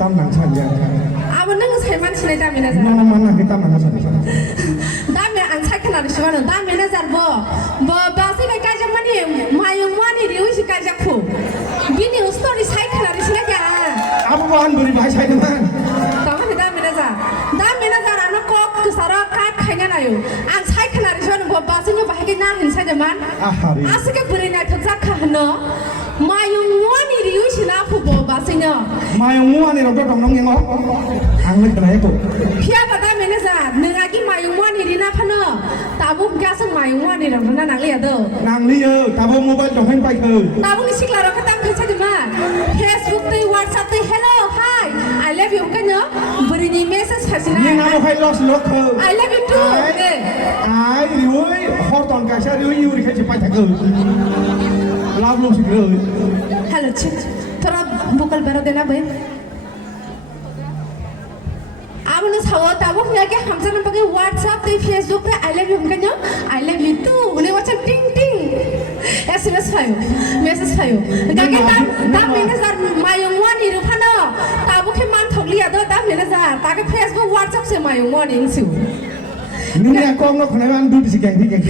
tam nang saja. Apa neng saya mana sih dah mina zar? Mana kita mana saja. Dah mina ansai kenal sih mana? Dah mina zar bahasa ni kaja mani mayung mani dia usi kaja ku. Bini ustori saya kenal sih aja. Apa bahan beri bahasa itu man? Tahu ni dah mina zar anak kok kesara kat kayaknya nayu. Ansai kenal sih mana bahasa ni bahasa kita hin saja man. Asal ke beri nak kerja kahno. Mayung mani dia usi nak ku bahasa ni. Mayung mani orang tu orang yang anglik kena itu. Pihak pada manajer, nengaji mayung mani di mana pernah? Tabu biasa mayung mani orang mana nang lihat tu? Nang lihat, tabu mobile jom hen pakai. Tabu ni siklar orang ketang kerja di mana? Facebook tu, WhatsApp tu, hello, hi, I love you kan ya? Beri ni message hasil ni nama hai lost lock. I love you too. Ai, riuy, horton kasar riuy riuy kerja pakai tu. Love lost riuy. Hello, cik. Terus bukal berat dena baik. Amun sahaja tahu ni agak hamzah nampak ke WhatsApp, di Facebook pe I love you kan ya? I love you too. Boleh macam ting ting. SMS fayu, message fayu. Gak tam manager mayung wani rupana. Tahu ke man thogli ada tam manager. Tapi Facebook WhatsApp se mayung wani insu. Ni aku nak kena mandu di sini geng.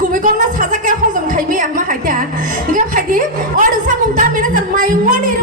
Kubi kong na saja ke hozom khai mi amma hai tia. Gak hai di. Or samung tam manager mayung wani